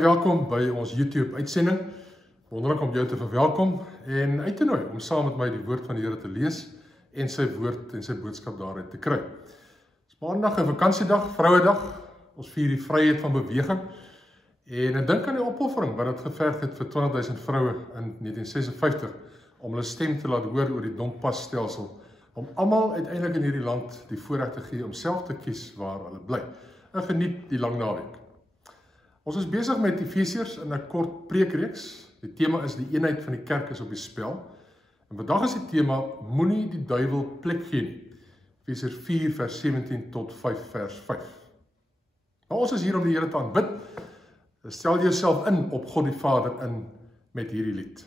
Baie welkom by ons YouTube uitsending. Wonderlik om jou te verwelkom en uit te nooi om saam met my die woord van die Here te lees en sy woord en sy boodskap daaruit te kry. Dis maandag, 'n vakansiedag, Vrouedag. Ons vier die vryheid van beweging. En ek dink aan die opoffering wat dit geverg het vir 20.000 vroue in 1956 om hulle stem te laat hoor oor die Dompasstelsel, om almal uiteindelik in hierdie land die voorreg te gee om self te kies waar hulle bly. En geniet die lang naweek. Ons is besig met Efesiërs in 'n kort preekreeks. Die tema is die eenheid van die kerk is op die spel. En vandag is die tema moenie die duiwel plek gee nie. Efesiërs 4 vers 17 tot 5 vers 5. Nou, ons is hier om die Here te aanbid. Stel jouself in op God die Vader in met hierdie lied.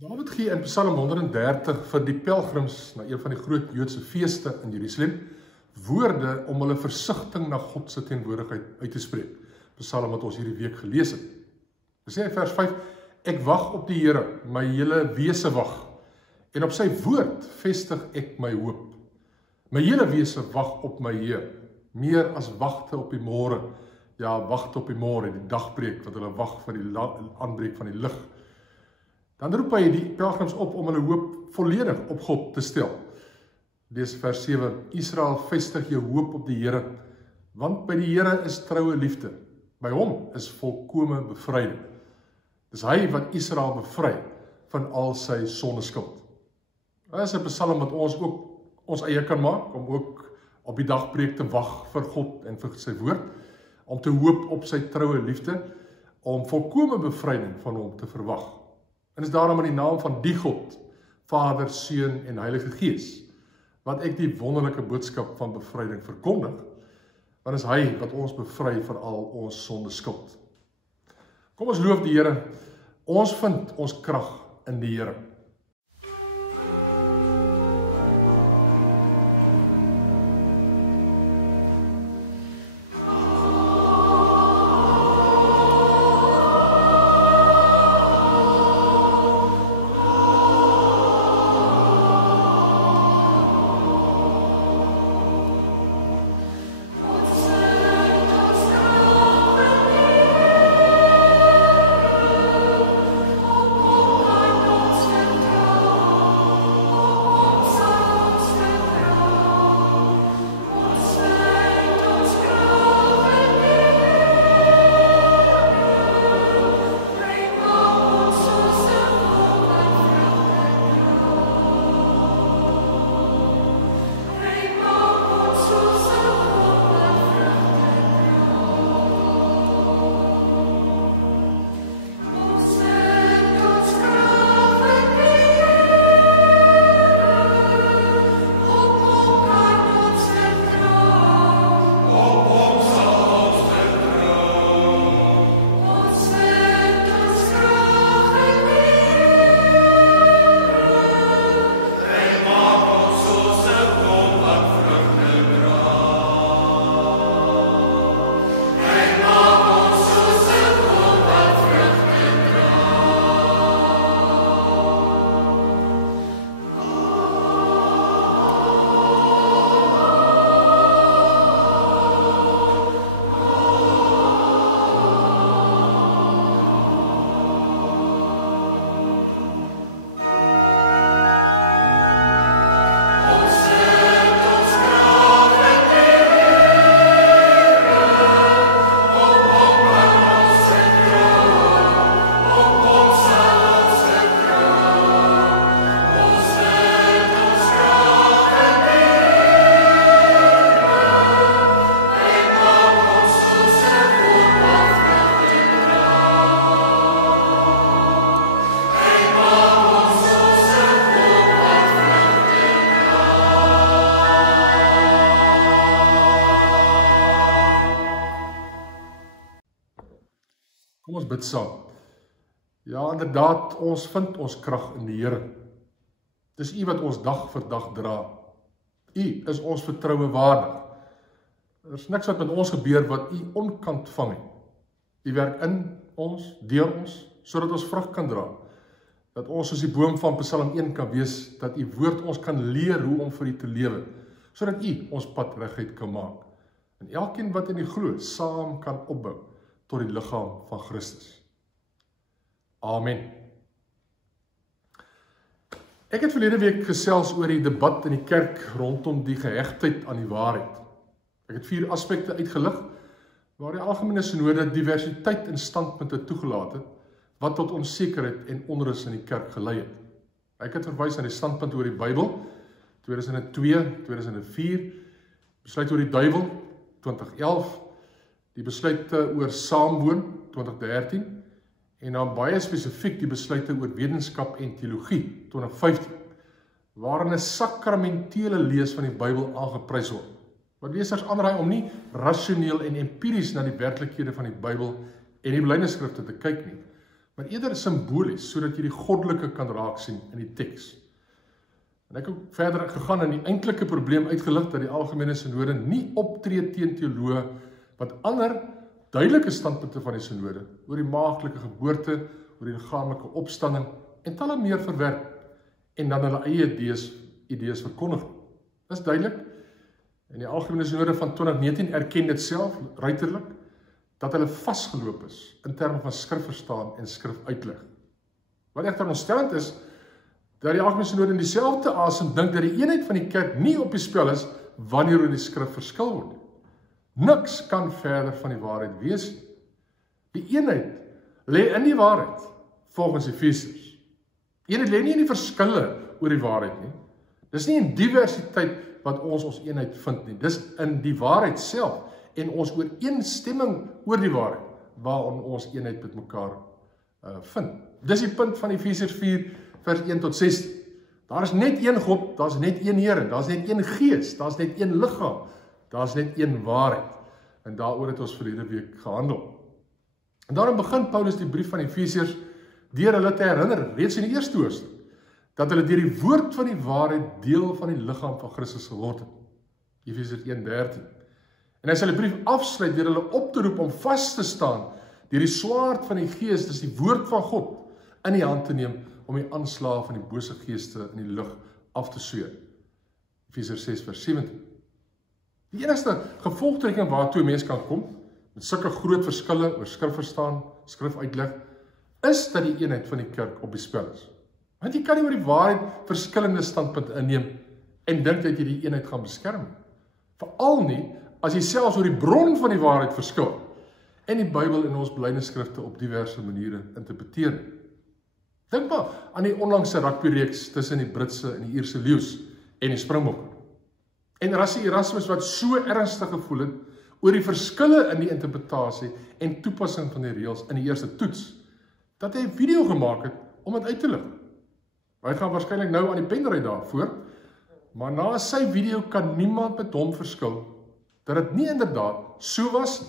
David gee in Psalm 130 vir die pelgrims na een van die groot Joodse feeste in Jerusalem woorde om hulle versigtiging na God se teenwoordigheid uit te spreek. Psalm wat ons hierdie week gelees het. Hy sê in vers 5: Ek wag op die Here, my hele wese wag, en op sy woord vestig ek my hoop. My hele wese wag op my Heer, meer as wagte op die môre. Ja, wagte op die môre, die dagbreek wat hulle wag vir die aanbreek van die lig. Dan roep hy die pelgrims op om hulle hoop volledig op God te stel. Lees vers 7: Israel, vestig jou hoop op die Here, want by die Here is troue liefde. By hom is volkome bevryding. Dis hy wat Israel bevry van al sy sondeskuld. Dit is 'n psalm wat ons ook ons eie kan maak, om ook op die dagbreek te wag vir God en vir sy woord, om te hoop op sy troue liefde, om volkome bevryding van hom te verwag. En is daarom in die naam van die God, Vader, Seun en Heilige Gees, wat ek die wonderlike boodskap van bevryding verkondig, want is hy wat ons bevry van al ons sonde skuld. Kom ons loof die Here, ons vind ons krag in die Here. Kom ons bid saam. Ja, inderdaad, ons vind ons krag in die Here. Dis U wat ons dag vir dag dra. U is ons vertroue waardig. Er is niks wat met ons gebeur wat U onkant vang nie. U werk in ons, deur ons, sodat ons vrug kan dra. Dat ons soos die boom van Psalm 1 kan wees, dat U woord ons kan leer hoe om vir U te lewe, sodat U ons pad reguit kan maak. En elkeen wat in U glo, saam kan opbou tot die liggaam van Christus. Amen. Ek het verlede week gesels oor die debat in die kerk rondom die gehegtheid aan die waarheid. Ek het 4 aspekte uitgelig, waar die algemene sinode diversiteit in standpunte toegelaat het, wat tot onsekerheid en onrus in die kerk gelei het. Ek het verwys na die standpunt oor die Bybel, 2002, 2004, besluit oor die duiwel, 2011, die besluite oor saamwoon, 2013, en dan baie spesifiek die besluite oor wetenskap en teologie, 2015, waarin 'n sakramentele lees van die Bybel aangeprys word. Wat lesers aanraai om nie rasioneel en empiries na die werklikhede van die Bybel en die belydenisskrifte te kyk nie, maar eerder simbolies, sodat jy die goddelike kan raak sien in die teks. En ek het ook verder gegaan in die eintlike probleem uitgelig dat die algemene sinode nie optree teen teoloë wat ander duidelike standpunte van die sinode oor die maaglike geboorte, oor die liggaamlike opstanding en talle meer verwerp en dan hulle eie idees verkondig. Dit is duidelik. En die algemene sinode van 2019 erken dit self ruiterlik dat hulle vasgeloop is in terme van skrifverstaan en skrifuitleg. Wat egter ontstellend is dat die algemene sinode in dieselfde asem dink dat die eenheid van die kerk nie op die spel is wanneer oor die skrif verskil word. Niks kan verder van die waarheid wees nie. Die eenheid lê in die waarheid, volgens Efesiërs. Eenheid lê nie in die verskille oor die waarheid nie. Dis nie in diversiteit wat ons eenheid vind nie. Dis in die waarheid self en ons ooreenstemming oor die waarheid, waarin ons eenheid met mekaar vind. Dis die punt van Efesiërs 4 vers 1 tot 16. Daar is net een God, daar is net een Here, daar is net een Gees, daar is net een liggaam, daar is net een waarheid. En daaroor het ons verlede week gehandel. En daarom begin Paulus die brief van Efesiërs deur hulle te herinner, reeds in die eerste hoofstuk, dat hulle deur die woord van die waarheid deel van die liggaam van Christus geword het. Efesiërs 1:13. En hy sal die brief afsluit deur hulle op te roep om vas te staan deur die swaard van die Gees, dis die woord van God, in die hand te neem om die aanslae van die bose geeste in die lug af te sweer. Efesiërs 6 vers 17. Die enigste gevolgtrekking waartoe 'n mens kan kom, met sulke groot verskille oor skrifverstaan, skrifuitleg, is dat die eenheid van die kerk op die spel is. Want jy kan nie oor die waarheid verskillende standpunte inneem en dink dat jy die eenheid gaan beskerm. Veral nie as jy selfs oor die bron van die waarheid verskil en die Bybel in ons belydenisskrifte op diverse maniere interpreteer. Dink maar aan die onlangse rugbyreeks tussen die Britse en die Ierse leeu's en die Springbokke. En Rassie Erasmus wat so ernstig gevoel het oor die verskille in die interpretasie en toepassing van die reëls in die eerste toets, dat hy 'n video gemaak het om dit uit te lig. Hy gaan waarskynlik nou aan die pen ry daarvoor, maar na sy video kan niemand met hom verskil dat dit nie inderdaad so was nie.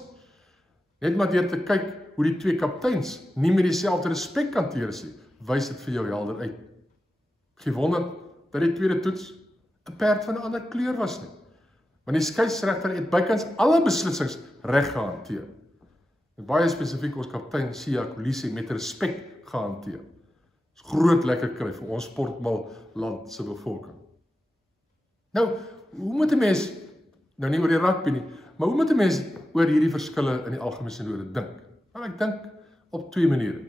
Net maar deur te kyk hoe die twee kapteins nie met dieselfde respek hanteer is nie, wys dit vir jou helder uit. Geen wonder dat die tweede toets 'n perd van 'n ander kleur was nie. Want die skeieregter het bykans alle beslissings reg gehanteer. En baie spesifiek ons kaptein Siya Kolisi met respek gehanteer. Dis groot lekker kry vir ons sportmal land se bevolking. Nou, hoe moet 'n mens, nou nie oor die rugby nie, maar hoe moet 'n mens oor hierdie verskille in die algemene sinode dink? Wel, ek dink op twee maniere.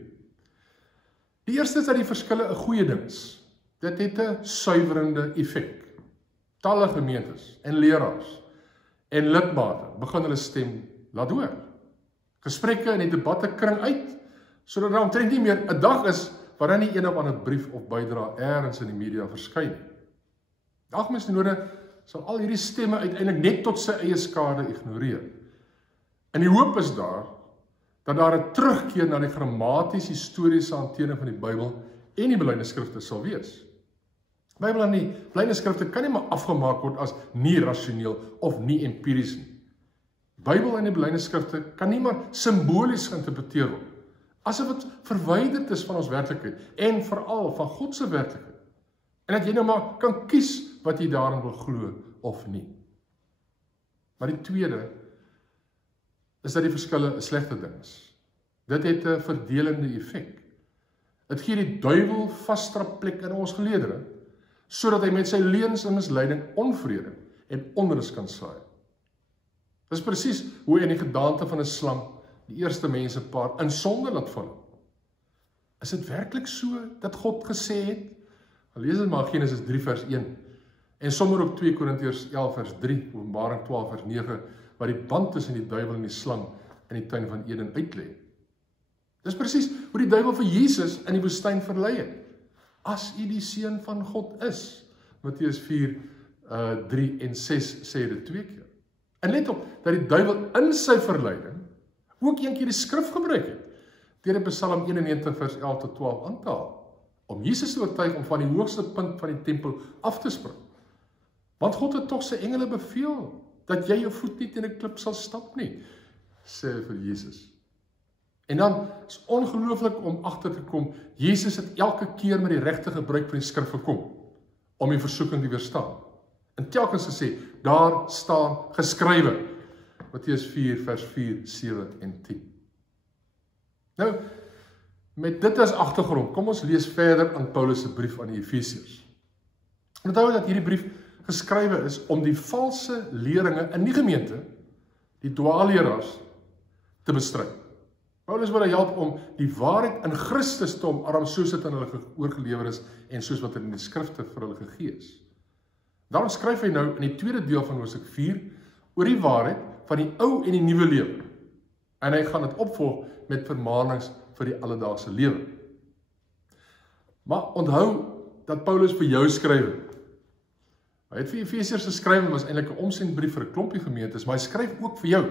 Die eerste is dat die verskille 'n goeie ding is. Dit het 'n suiwerende effek. Talle gemeentes en leraars en lidmate begin hulle stem laat hoor. Gesprekke en die debatte kring uit, sodat daar omtrent nie meer 'n dag is waarin nie een of ander brief of bydra eers in die media verskyn nie. Die algemene sinode sal al hierdie stemme uiteindelik net tot sy eie skade ignoreer. En die hoop is daar dat daar 'n terugkeer na die grammaties-historiese hantering van die Bybel en die belydenisskrifte sal wees. Bybel en die belydenisskrifte kan nie maar afgemaak word as nie rasioneel of nie empiries nie. Bybel en die belydenisskrifte kan nie maar simbolies geïnterpreteer word, asof dit verwyderd is van ons werklikheid en veral van God se werklikheid. En dat jy nou maar kan kies wat jy daarin wil glo of nie. Maar die tweede is dat die verskille 'n slegte ding is. Dit het 'n verdelende effek. Dit gee die duiwel vaste plek in ons geleedere, sodat hy met sy leuns en misleiding onvrede en onrus kan saai. Dis presies hoe in die gedaante van 'n slang die eerste mensepaar in sonde laat val. Is dit werklik so dat God gesê het? Lees dit maar Genesis 3 vers 1 en sommer ook 2 Korintiërs 11 vers 3, Openbaring 12 vers 9, waar die band tussen die duiwel en die slang in die tuin van Eden uitlê. Dis presies hoe die duiwel vir Jesus in die woestyn verlei het. As u die seun van God is, Matteus 4, 3 en 6 sê dit 2 keer. En let op, dat die duiwel in sy verleiding ook een keer die skrif gebruik het, deur in Psalm 91 vers 11 tot 12 aan te haal, om Jesus te oortuig om van die hoogste punt van die tempel af te spring. Want God het tog sy engele beveel, dat jy jou voet nie teen 'n klip sal stap nie, sê vir Jesus. En dan is ongelooflik om agter te kom, Jesus het elke keer met die regte gebruik van die skrif gekom, om die versoeking te weerstaan. En telkens gesê, daar staan geskrywe, Matteus 4 vers 4, 7 en 10. Nou, met dit as agtergrond, kom ons lees verder aan Paulus se brief aan die Efesiërs. Onthou dat hierdie brief geskrywe is om die valse leringe in die gemeente, die dwaalleraars, te bestry. Paulus wil help om die waarheid in Christus te omarm soos dit aan hulle oorgelewer is en soos wat in die skrifte vir hulle gegee is. Daarom skryf hy nou in die tweede deel van hoofstuk 4 oor die waarheid van die ou en die nuwe lewe. En hy gaan dit opvolg met vermaanings vir die alledaagse lewe. Maar onthou dat Paulus vir jou skryf. Hy het vir Efesiërs geskryf, was eintlik 'n omsendbrief vir 'n klompie gemeentes, maar hy skryf ook vir jou.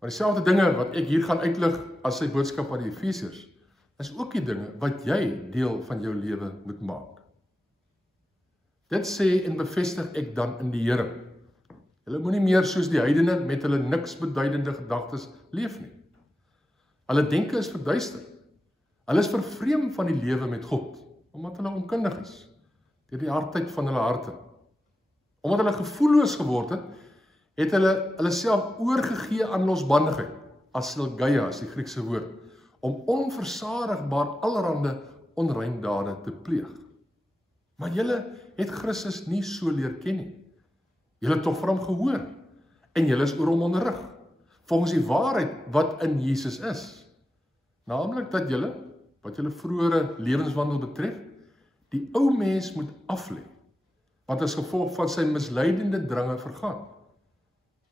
Maar dieselfde dinge wat ek hier gaan uitlig as sy boodskap aan die Efesiërs, is ook die dinge wat jy deel van jou lewe moet maak. Dit sê en bevestig ek dan in die Here. Hulle moenie meer soos die heidene met hulle niks beduidende gedagtes leef nie. Hulle denke is verduister. Hulle is vervreem van die lewe met God, omdat hulle onkundig is, deur die hardheid van hulle harte. Omdat hulle gevoelloos geword het, het hulle self oorgegee aan losbandigheid, asilgeia is die Griekse woord, om onversadigbaar allerhande onreindade te pleeg. Maar julle het Christus nie so leer ken nie. Julle het tog vir hom gehoor, en julle is oor hom onderrig, volgens die waarheid wat in Jesus is. Naamlik dat julle, wat julle vroegere lewenswandel betref, die ou mens moet aflê, wat as gevolg van sy misleidende drange vergaan.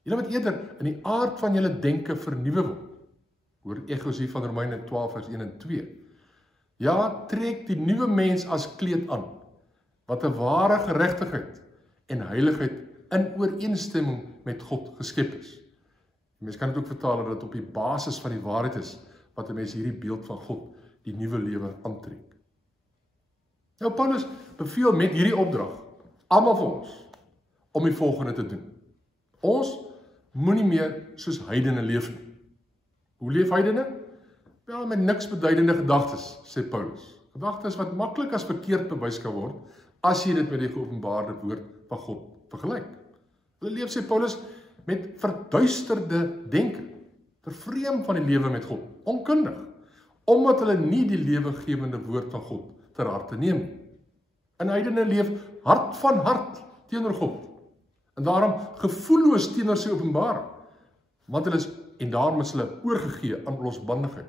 Julle wat eerder in die aard van julle denke vernuwe word. Hoor Ekos hier van Romeine 12 vers 1 en 2. Ja, trek die nuwe mens as kleed aan, wat 'n ware geregtigheid en heiligheid in ooreenstemming met God geskep is. Die mens kan dit ook vertaal dat dit op die basis van die waarheid is, wat 'n mens hierdie beeld van God, die nuwe lewe aantrek. Nou Paulus beveel met hierdie opdrag, almal van ons, om die volgende te doen. Ons moenie meer soos heidene leef nie. Hoe leef heidene? Wel, met niks beduidende gedagtes, sê Paulus. Gedagtes wat maklik as verkeerd bewys kan word, as jy dit met die geopenbaarde woord van God vergelyk. Hulle leef, sê Paulus, met verduisterde denke, vervreem van die lewe met God, onkundig, omdat hulle nie die lewegewende woord van God ter harte neem nie. En heidene leef hart van hart teenoor God, en daarom gevoelloos teenoor sy openbaring, want hulle is, en daarom is hulle oorgegee aan losbandigheid,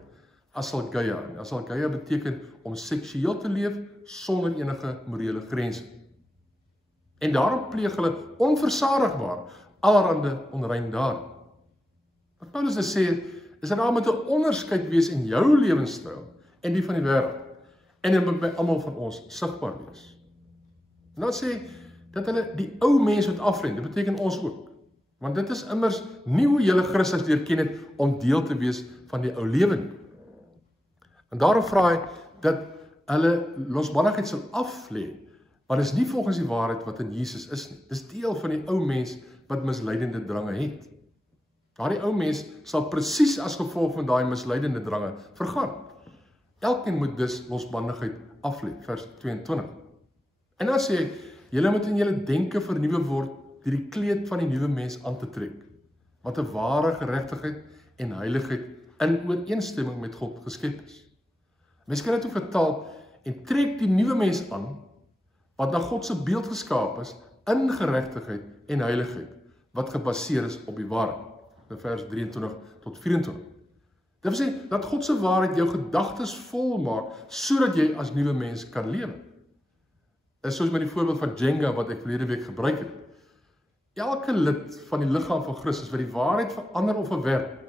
asilgeia. Asilgeia beteken om seksueel te leef sonder enige morele grense. En daarom pleeg hulle onversadigbaar allerhande onreindade. Wat Paulus sê, is dat daar moet 'n onderskeid wees in jou lewenstyl en die van die wêreld, en dit moet by almal van ons sigbaar wees. En dan sê dat hulle die ou mens moet aflê, dit beteken ons ook. Want dit is immers nie hoe julle Christus leer ken het om deel te wees van die ou lewe nie. En daarom vra hy dat hulle losbandigheid sal aflê, want dit is nie volgens die waarheid wat in Jesus is nie. Dis deel van die ou mens wat misleidende drange het. Daardie ou mens sal presies as gevolg van daai misleidende drange vergaan. Elkeen moet dus losbandigheid aflê, vers 22. En dan sê hy, julle moet in julle denke vernuwe word deur die kleed van die nuwe mens aan te trek, wat 'n ware geregtigheid en heiligheid in ooreenstemming met God geskep is. Mens kan dit ook vertaal, en trek die nuwe mens aan, wat na God se beeld geskaap is, in geregtigheid en heiligheid, wat gebaseer is op die waarheid. In vers 23 tot 24. Dit wil sê, dat God se waarheid jou gedagtes vol maak, sodat jy as nuwe mens kan lewe. Dit is soos met die voorbeeld van Jenga, wat ek verlede week gebruik het. Elke lid van die liggaam van Christus, wat die waarheid verander of verwerp,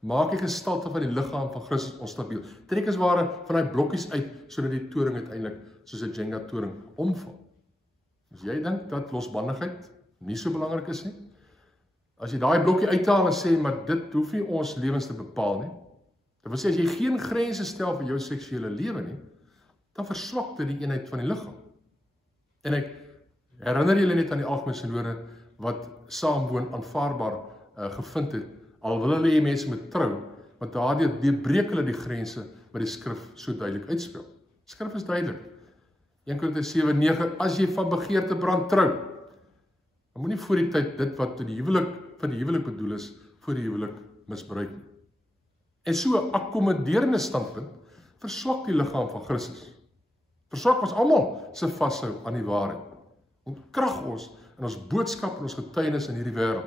maak die gestalte van die liggaam van Christus onstabiel. Trek as ware van die blokkies uit, sodat die toring uiteindelik, soos 'n Jenga toring, omval. As jy dink dat losbandigheid nie so belangrik is nie, as jy daai blokkie uithaal en sê, maar dit hoef nie ons lewens te bepaal nie, dit wil sê, as jy geen grense stel vir jou seksuele lewe nie, dan verswak dit die eenheid van die liggaam. En ek herinner julle net aan die algemene sinode wat saamwoon aanvaarbaar gevind het, al wil hulle hê mense moet trou, want daardeur breek hulle die grense wat die skrif so duidelik uitspel. Skrif is duidelik. 1 Korintiërs 7:9, as jy van begeerte brand trou, dan moenie voor die tyd dit wat vir die huwelik bedoel is, voor die huwelik misbruik nie. En so 'n akkommoderende standpunt verswak die liggaam van Christus. Verswak ons almal se vashou aan die waarheid. Ontkrag ons in ons boodskap en ons getuienis in hierdie wêreld.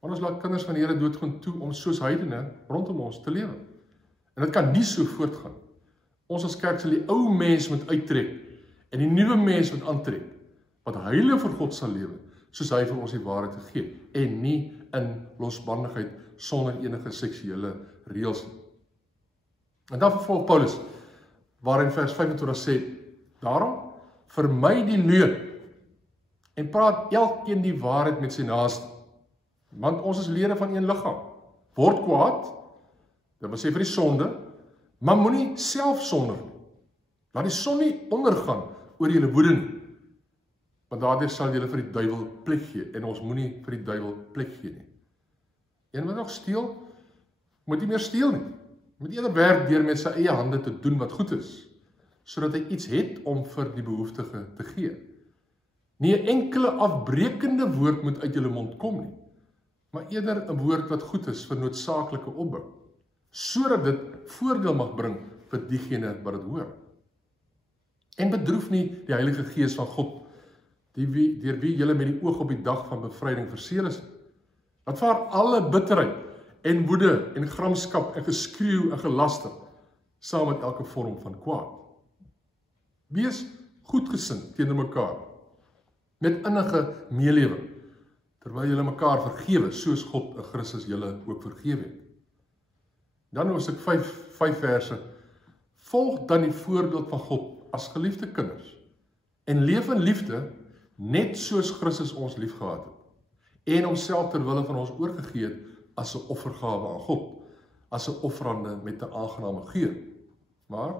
Want ons laat kinders van die Here doodgaan toe om soos heidene rondom ons te lewe. En dit kan nie so voortgaan. Ons as kerk sal die ou mens moet uittrek en die nuwe mens moet aantrek, wat heilig vir God sal lewe, soos hy vir ons die waarheid gegee, en nie in losbandigheid sonder enige seksuele reëls nie. En dan vervolg Paulus, waarin vers 25 sê, daarom vermy die leuen en praat elkeen die waarheid met sy naaste. Want ons is lede van een liggaam. Word kwaad, dit wil sê vir die sonde, maar moenie self sonder nie. Laat die son nie ondergaan oor julle woede nie. Want daardeur sal julle vir die duiwel plek gee, en ons moenie vir die duiwel plek gee nie. En wat nog steel, moet nie meer steel nie. Moet eerder werk deur met sy eie hande te doen wat goed is, sodat hy iets het om vir die behoeftige te gee. Nie 'n enkele afbrekende woord moet uit julle mond kom nie, maar eerder 'n woord wat goed is vir noodsaaklike opbou, sodat dit voordeel mag bring vir diegene wat dit hoor. En bedroef nie die Heilige Gees van God, deur wie julle met die oog op die dag van bevryding verseël is. Laat vaar alle bitterheid en woede en gramskap en geskreeu en gelaster, saam met elke vorm van kwaad. Wees goedgesind teenoor mekaar, met innige meelewing, terwyl julle mekaar vergewe, soos God in Christus julle ook vergewe het. Dan Hoofstuk 5 verse, volg dan die voorbeeld van God as geliefde kinders, en leef in liefde, net soos Christus ons liefgehad het, en homself ter wille van ons oorgegee het, as 'n offergawe aan God, as 'n offerande met 'n aangename geur. Maar,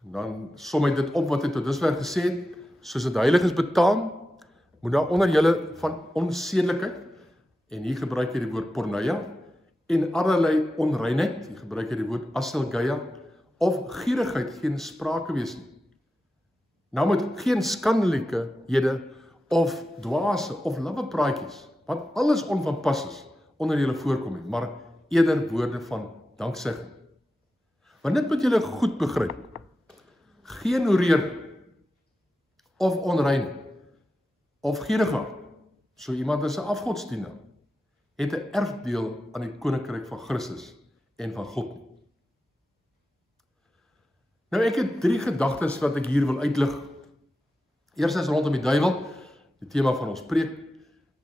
dan som hy dit op wat hy tot dusver gesê het, soos dit heilig is betaam, moet daar onder julle van onsedelikheid, en hier gebruik hy die woord porneia, en allerlei onreinheid, hier gebruik hy die woord aselgeia, of gierigheid geen sprake wees nie. Nou moet geen skandelikhede, of dwaase, of lawwe praatjies, wat alles onvanpas is, onder julle voorkom nie, maar eerder woorde van danksegging. Want dit moet julle goed begryp. Geen hoereer, of onrein, of gierigheid, so iemand is 'n afgodsdienaar, het 'n erfdeel aan die koninkryk van Christus en van God nie. Nou ek het 3 gedagtes wat ek hier wil uitlig. Eerste is rondom die duiwel, die tema van ons preek.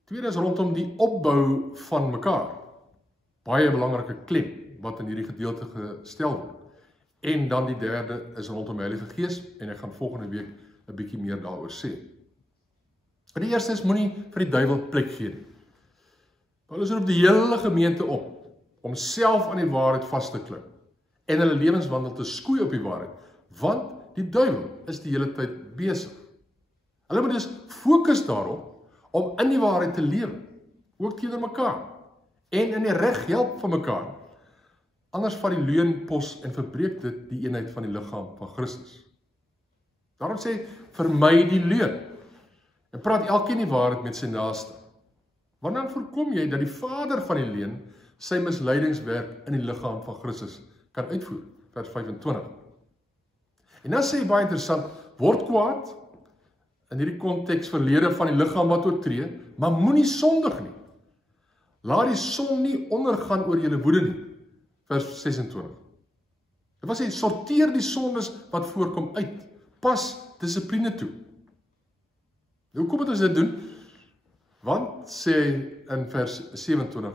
Tweede is rondom die opbou van mekaar. Baie belangrike klem wat in hierdie gedeelte gestel word. En dan die derde is rondom die Heilige Gees, en ek gaan volgende week 'n bietjie meer daaroor sê. Die eerste is, moenie vir die duiwel plek gee nie. Paulus roep die hele gemeente op om self aan die waarheid vas te klou en hulle lewenswandel te skoei op die waarheid, want die duiwel is die hele tyd besig. Hulle moet dus fokus daarop om in die waarheid te lewe, ook teenoor mekaar, en in die reg help van mekaar. Anders vat die leuen pos en verbreek dit die eenheid van die liggaam van Christus. Daarom sê, vermy die leuen, en praat elkeen die waarheid met sy naaste. Want dan voorkom jy dat die vader van die leuen sy misleidingswerk in die liggaam van Christus kan uitvoer, vers 25. En dan sê hy baie interessant, word kwaad, in hierdie konteks verlede van die liggaam wat oortree, maar moenie sondig nie. Laat die son nie ondergaan oor julle woede nie, vers 26. Dit wil sê, sorteer die sondes wat voorkom uit, pas dissipline toe. Hoekom moet ons dit doen? Want, sê hy in vers 27,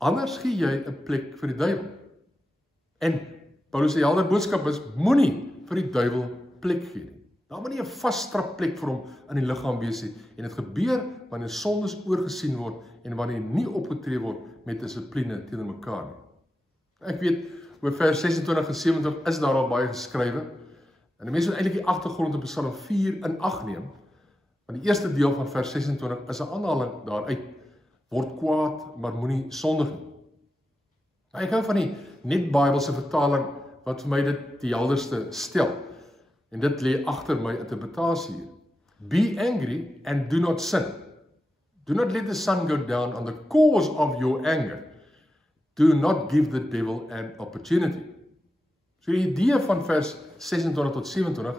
anders gee jy 'n plek vir die duiwel. En Paulus se helder boodskap is, moenie vir die duiwel plek gee nie. Daar moet nie 'n vasstrap plek vir hom in die liggaam wees nie. En dit gebeur wanneer sondes oorgesien word en wanneer nie opgetree word met dissipline teenoor mekaar nie. Ek weet, oor vers 26 en 27 is daar al baie geskrywe. En die mense moet eintlik die agtergrond op Psalm 4 in ag neem. Want die eerste deel van vers 26 is 'n aanhaling daaruit. Word kwaad, maar moenie sondig nie. Maar ek hou van die Net Bybelse vertaling wat vir my dit die helderste stel. En dit lê agter my interpretasie hier. Be angry and do not sin. Do not let the sun go down on the cause of your anger. Do not give the devil an opportunity. So die idee van vers 26 tot 27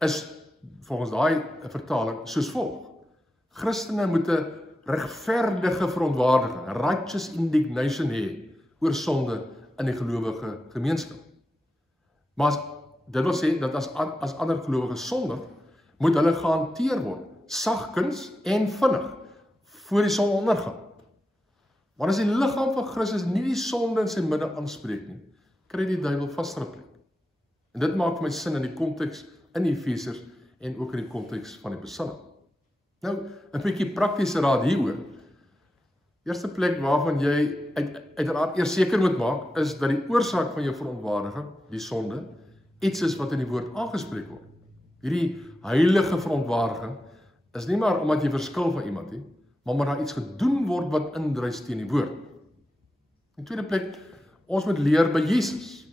is volgens daai vertaling soos volg. Christene moet 'n regverdige verontwaardiging, righteous indignation hê oor sonde in die gelowige gemeenskap. Maar dit wil sê dat as ander gelowiges sondig, moet hulle gehanteer word, sagkens en vinnig, voor die son ondergaan. Want as die liggaam van Christus nie die sonde in sy midde aanspreek nie, kry die duiwel vasdruk. En dit maak vir my sin in die konteks in Efesiërs en ook in die konteks van die Psalm. Nou, 'n bietjie praktiese raad hieroor. Eerste plek waarvan jy uiteraard eers seker moet maak, is dat die oorsaak van jou verontwaardiging, die sonde, iets is wat in die woord aangespreek word. Hierdie heilige verontwaardiging is nie maar omdat jy verskil van iemand nie, maar omdat daar iets gedoen word wat indrys teen die woord. In tweede plek, ons moet leer by Jesus.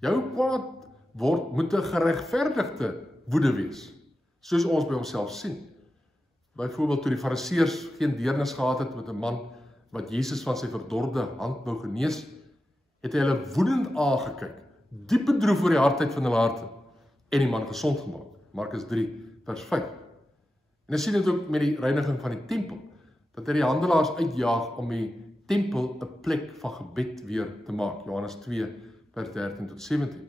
Jou kwaad word moet 'n geregverdigde woede wees, soos ons by homself sien. Byvoorbeeld toe die Fariseërs geen deernis gehad het met 'n man wat Jesus van sy verdorde hand wou genees, het hy hulle woedend aangekyk, diep bedroef oor die hardheid van hulle harte, en die man gesond gemaak. Markus 3 vers 5. En ons sien dit ook met die reiniging van die tempel, dat hy die handelaars uitjaag om die tempel 'n plek van gebed weer te maak. Johannes 2 vers 13 tot 17.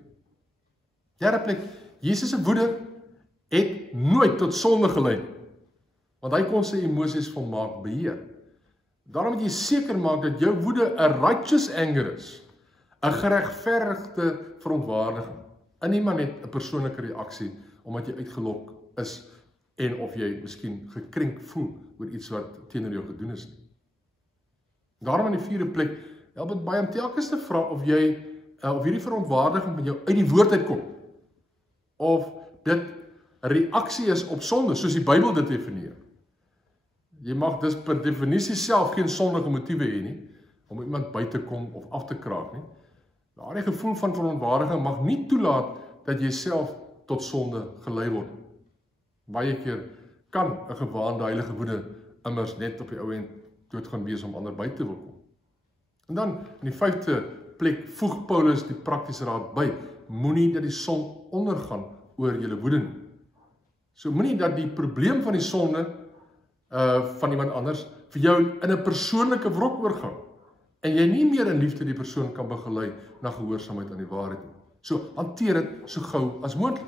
Derde plek, Jesus se woede het nooit tot sonde gelei, want hy kon sy emosies volmaak beheer. Daarom moet jy seker maak dat jou woede 'n righteous anger is, 'n geregverdigde verontwaardiging, en nie maar net 'n persoonlike reaksie omdat jy uitgelok is en of jy miskien gekrenk voel oor iets wat teenoor jou gedoen is nie. Daarom in die vierde plek, help dit baie om telkens te vra of hierdie verontwaardiging met jou uit die woord uitkom, of dit 'n reaksie is op sonde, soos die Bybel dit definieer. Jy mag dus per definisie self geen sondige motiewe hê nie, om iemand by te kom of af te kraak nie. Daardie gevoel van verontwaardiging mag nie toelaat dat jy self tot sonde gelei word. Baie keer kan 'n gewaande heilige woede immers net op die ou end dood gaan wees om ander by te wil kom. En dan in die vyfde plek voeg Paulus die praktiese raad by: moenie dat die son ondergaan oor julle woede nie. So moenie dat die probleem van die sonde van iemand anders vir jou in 'n persoonlike wrok oorgaan en jy nie meer in liefde die persoon kan begelei na gehoorsaamheid aan die waarheid nie. So hanteer dit so gou as moontlik.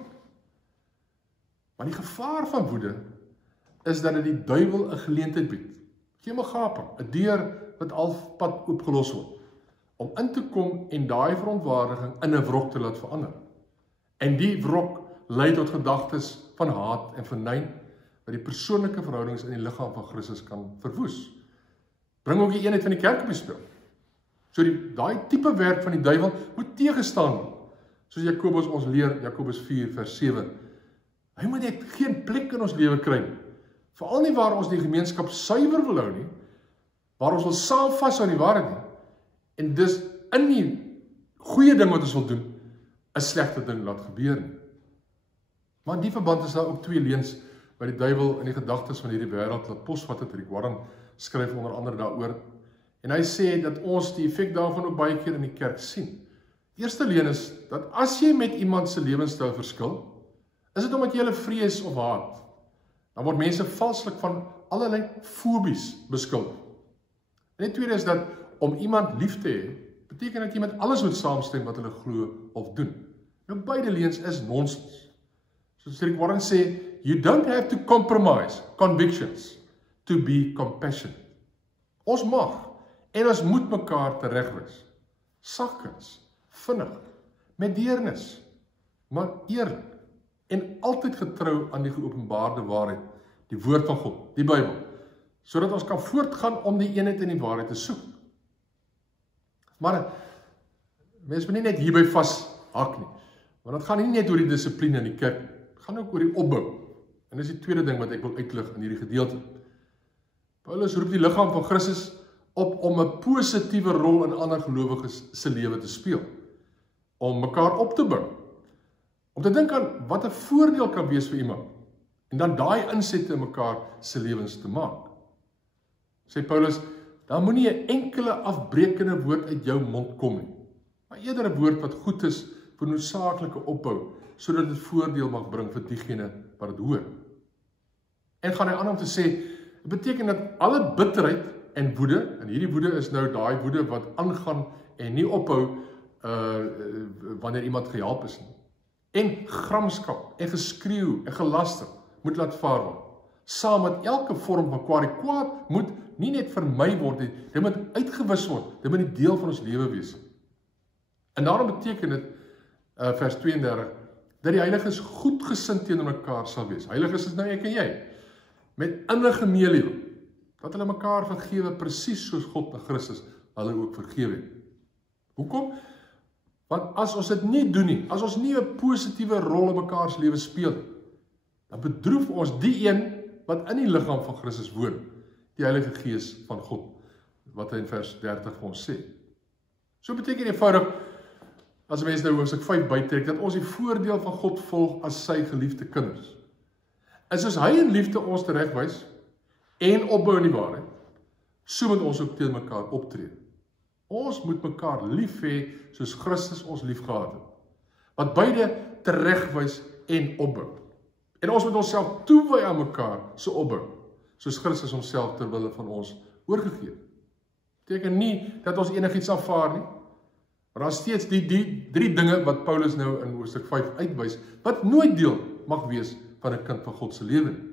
Maar die gevaar van woede is dat dit die duiwel 'n geleentheid bied. Gee hom 'n gaping, 'n deur wat alpad oopgelos word, om in te kom en daai verontwaardiging in 'n wrok te laat verander. En die wrok lei tot gedagtes van haat en vernyn, wat die persoonlike verhoudings in die liggaam van Christus kan verwoes. Bring ook die eenheid van die kerk op die spel. So daai tipe werk van die duiwel moet teëgestaan word. Soos Jakobus ons leer, Jakobus 4 vers 7. Hy moet net geen plek in ons lewe kry nie. Veral nie waar ons die gemeenskap suiwer wil hou nie, waar ons wil saam vashou aan die waarheid nie, en dus in die goeie ding wat ons wil doen, 'n slegte ding laat gebeur nie. Maar in die verband is daar ook twee leuns wat die duiwel in die gedagtes van hierdie wêreld laat posvat het. Rick Warren skryf onder andere daaroor, en hy sê dat ons die effek daarvan ook baie keer in die kerk sien. Die eerste leuen is dat as jy met iemand se lewenstyl verskil, is dit omdat jy hulle vrees of haat, dan word mense valslik van allerlei fobies beskuldig. En die tweede is dat om iemand lief te hê, beteken dat jy met alles moet saamstem wat hulle glo of doen. Nou beide leuns is nonsens. Soos Rick Warren sê, you don't have to compromise convictions to be compassionate. Ons mag en ons moet mekaar teregwys. Sagkens, vinnig, met deernis, maar eerlik en altyd getrou aan die geopenbaarde waarheid, die woord van God, die Bybel, sodat ons kan voortgaan om die eenheid in die waarheid te soek. Maar mens moet nie net hierby vashak nie, want dit gaan nie net oor die dissipline in die kerk, dit gaan ook oor die opbou. En dis die tweede ding wat ek wil uitlig in hierdie gedeelte. Paulus roep die liggaam van Christus op om 'n positiewe rol in ander gelowiges se lewe te speel, om mekaar op te bou, om te dink aan wat 'n voordeel kan wees vir iemand, en dan daai insette in mekaar se lewens te maak. Sê Paulus, dan moenie 'n enkele afbreekende woord uit jou mond kom nie, maar eerder 'n woord wat goed is vir noodsaaklike opbou, sodat dit voordeel mag bring vir diegene wat dit hoor. En gaan hy aan om te sê, dit beteken dat alle bitterheid en woede, en hierdie woede is nou daai woede wat aangaan en nie ophou wanneer iemand gehelp is nie, en gramskap en geskreeu en gelaster moet laat vaar word, saam met elke vorm van kwaad. Die kwaad moet nie net vermy word nie, dit moet uitgewis word, dit moet 'n deel van ons lewe wees. En daarom beteken dit, vers 32, dat die heiliges goedgesind teenoor mekaar sal wees. Heiliges is nou ek en jy. met innige meelewing, dat hulle mekaar vergewe presies soos God in Christus hulle ook vergewe het. Hoekom? Want as ons dit nie doen nie, as ons nie 'n positiewe rol in mekaar se lewe speel, dan bedroef ons die een wat in die liggaam van Christus woon, die Heilige Gees van God, wat hy in vers 30 vir ons sê. So beteken eenvoudig, as mense nou hoofstuk 5 bytrek, dat ons die voordeel van God volg as sy geliefde kinders. En soos hy in liefde ons teregwys en opbou in die waarheid, so moet ons ook teen mekaar optree. Ons moet mekaar lief hê soos Christus ons lief gehad het, wat beide teregwys en opbou. En ons moet onsself toewy aan mekaar se opbou, soos Christus homself ter wille van ons oorgegee het. Beteken nie dat ons enigiets aanvaar nie, maar daar is steeds die drie dinge wat Paulus nou in hoofstuk 5 uitwys, wat nooit deel mag wees van 'n kind van God se lewe nie.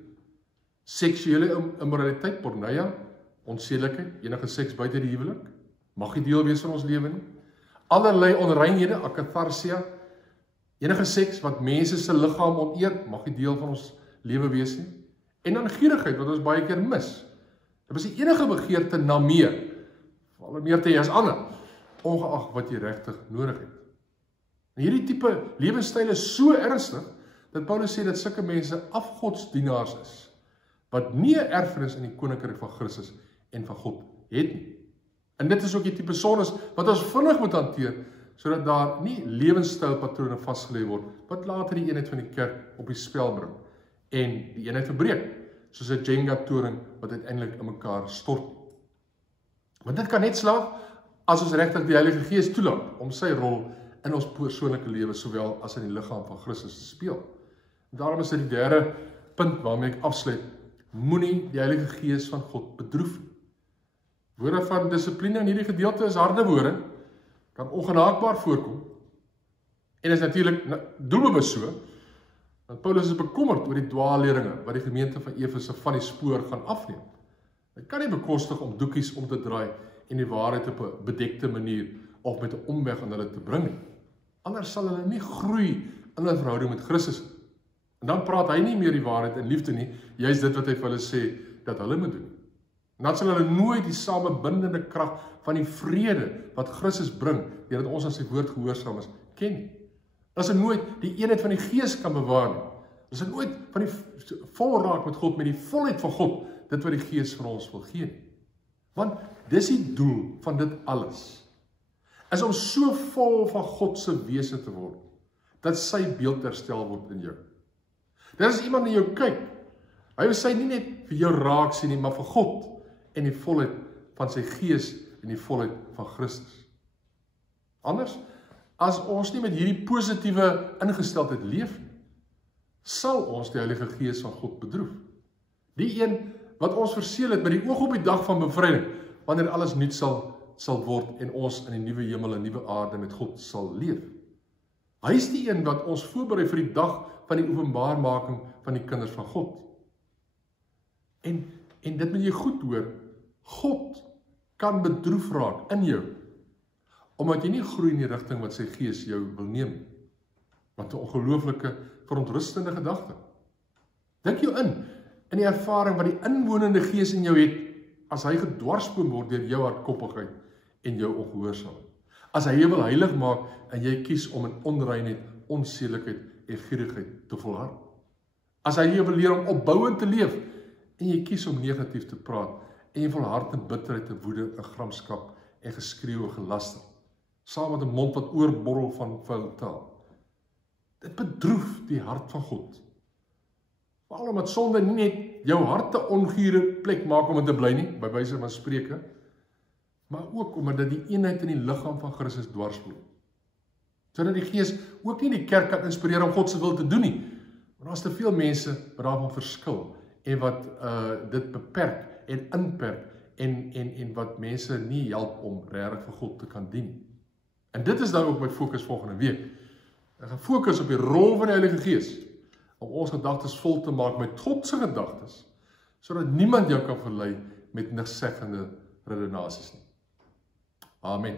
Seksuele immoraliteit, porneia, onsedelikheid, enige seks buite die huwelik, mag nie deel wees van ons lewe nie. Allerlei onreinhede, akatharsia, enige seks wat mense se liggaam oneer, mag nie deel van ons lewe wees nie. En dan gierigheid wat ons baie keer mis. Dit is die enige begeerte na meer, veral meer te hê as ander, ongeag wat jy regtig nodig het. En hierdie tipe lewenstyl is so ernstig, dat Paulus sê dat sulke mense afgodsdienaars is, wat nie 'n erfenis in die koninkryk van Christus en van God het nie. En dit is ook die tipe sondes wat ons vinnig moet hanteer, sodat daar nie lewenstylpatrone vasgelê word, wat later die eenheid van die kerk op die spel bring, en die eenheid verbreek, soos 'n Jenga-toring wat uiteindelik in mekaar stort. Want dit kan net slaag, as ons regtig die Heilige Gees toelaat, om sy rol in ons persoonlike lewe, sowel as in die liggaam van Christus te speel. En daarom is dit die derde punt waarmee ek afsluit, moenie die Heilige Gees van God bedroef. Woorde van dissipline in hierdie gedeelte is harde woorde, kan ongenaakbaar voorkom, en is natuurlik doelbewus so, want Paulus is bekommerd oor die dwaalleringe wat die gemeente van Efese van die spoor gaan afneem. Hy kan nie bekostig om doekies om te draai en die waarheid op 'n bedekte manier of met 'n omweg aan hulle te bring nie. Anders sal hulle nie groei in hulle verhouding met Christus nie. En dan praat hy nie meer die waarheid in liefde nie, juist dit wat hy vir hulle sê dat hulle moet doen. En dan sal hulle nooit die samebindende krag van die vrede wat Christus bring, deurdat ons aan sy woord gehoorsaam is, ken nie. As hy nooit die eenheid van die Gees kan bewaar nie, as hy nooit van die vol raak met God, met die volheid van God, dit wat die Gees vir ons wil gee nie. Want dis die doel van dit alles, is om so vol van God se wese te word, dat sy beeld herstel word in jou. Dit is iemand na jou kyk, hy wil sy nie net vir jou raak sien nie, maar vir God, en die volheid van sy Gees, en die volheid van Christus. Anders, as ons nie met hierdie positiewe ingesteldheid leef nie, sal ons die Heilige Gees van God bedroef. Die een wat ons verseël het met die oog op die dag van bevryding, wanneer alles nuut sal word en ons in die nuwe hemel en nuwe aarde met God sal leef. Hy is die een wat ons voorberei vir die dag van die openbaarmaking van die kinders van God. En dit moet jy goed hoor, God kan bedroef raak in jou, omdat jy nie groei in die rigting wat sy Gees jou wil neem. Want 'n ongelooflike, verontrustende gedagte. Dink jou in die ervaring wat die inwonende Gees in jou het, as hy gedwarsboom word deur jou hardkoppigheid en jou ongehoorsaamheid. As hy jou wil heilig maak en jy kies om in onreinheid, onsedelikheid en gierigheid te volhard. As hy jou wil leer om opbouend te leef en jy kies om negatief te praat en jy volhard in bitterheid, en woede, en gramskap en geskreeu en gelaster, saam met 'n mond wat oorborrel van vuil taal. Dit bedroef die hart van God. Veral omdat sonde nie net jou hart 'n ongure plek maak om in te bly nie, by wyse van Spreuke, maar ook omdat dit die eenheid in die liggaam van Christus dwarsloop. Sodat die Gees ook nie die kerk kan inspireer om God se wil te doen nie. Want daar is te veel mense wat daarvan verskil en wat dit beperk en inperk en wat mense nie help om regtig vir God te kan dien. En dit is dan ook my fokus volgende week. Ek gaan fokus op die rol van die Heilige Gees om ons gedagtes vol te maak met God se gedagtes, sodat niemand jou kan verlei met nikszeggende redenasies nie. Amen.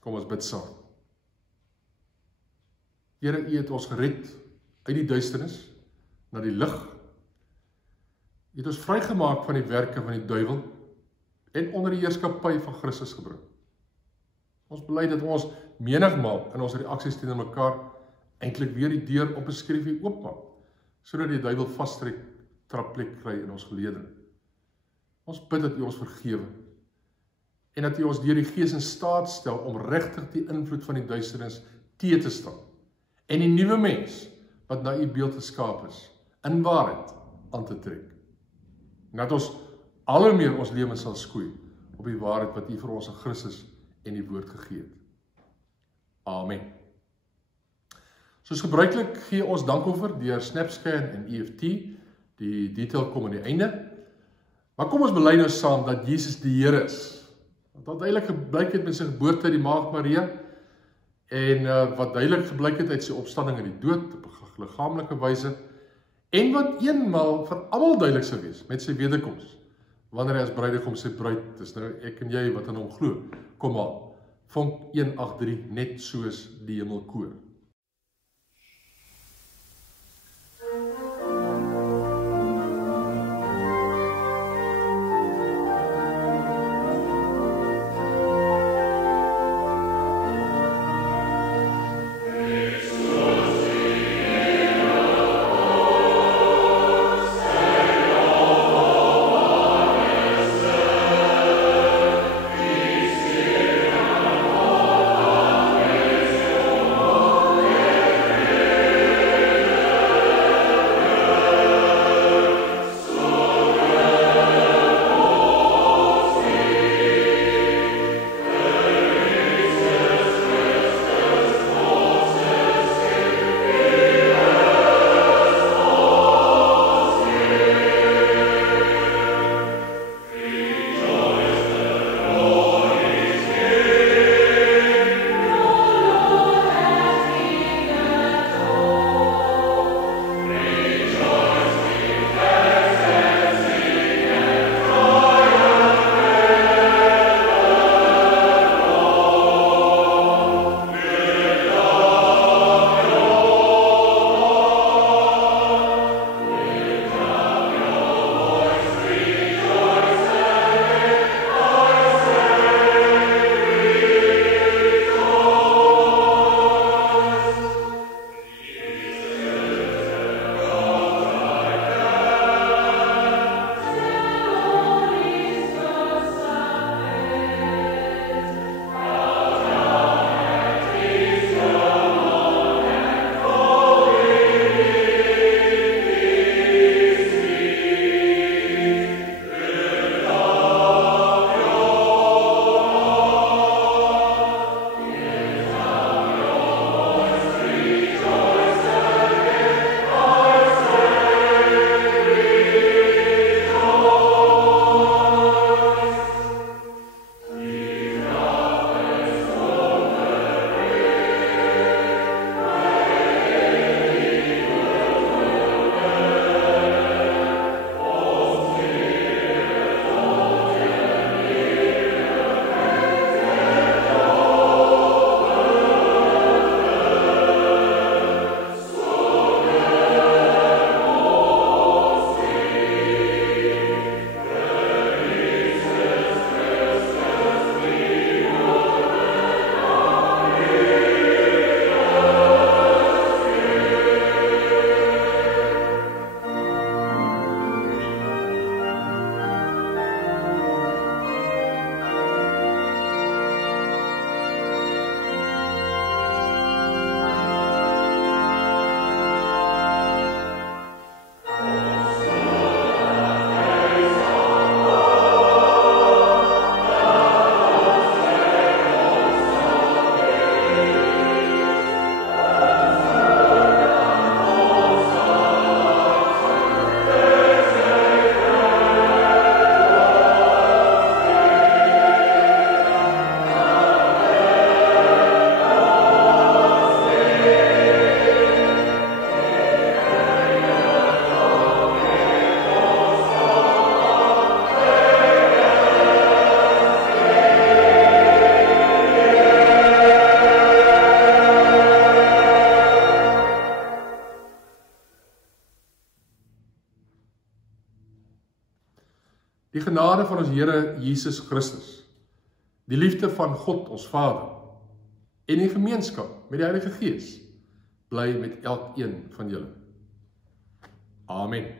Kom ons bid saam. Here, U het ons gered uit die duisternis na die lig. het ons vrygemaak van die werke van die duiwel en onder die heerskappy van Christus gebring. Ons bely dat ons menigmaal in ons reaksies teenoor mekaar eintlik weer die deur op 'n skreefie oopmaak, sodat die duiwel trapplek kry in ons geledere. Ons bid dat U ons vergewe en dat U ons deur die Gees in staat stel om regtig die invloed van die duisternis teë te staan en die nuwe mens wat na U beeld geskaap is, in waarheid aan te trek. En dat ons al hoe meer ons lewens sal skoei op die waarheid wat U vir ons in Christus en die woord gegee het. Amen. Soos gebruiklik gee ons dankoffer deur SnapScan en EFT. Die detail kom aan die einde. Maar kom ons bely nou saam dat Jesus die Here is. Wat duidelik geblyk het met sy geboorte die Maagd Maria en wat duidelik geblyk het uit sy opstanding uit die dood op 'n liggaamlike wyse en wat eenmaal vir almal duidelik sou wees met sy wederkoms. Wanneer hy as bruidegom sy bruid, dis nou ek en jy wat in hom glo, kom maar, Vonk 183, net soos die hemelkoor. Oh Die genade van ons Here Jesus Christus, die liefde van God ons Vader en die gemeenskap met die Heilige Gees bly met elkeen van julle. Amen.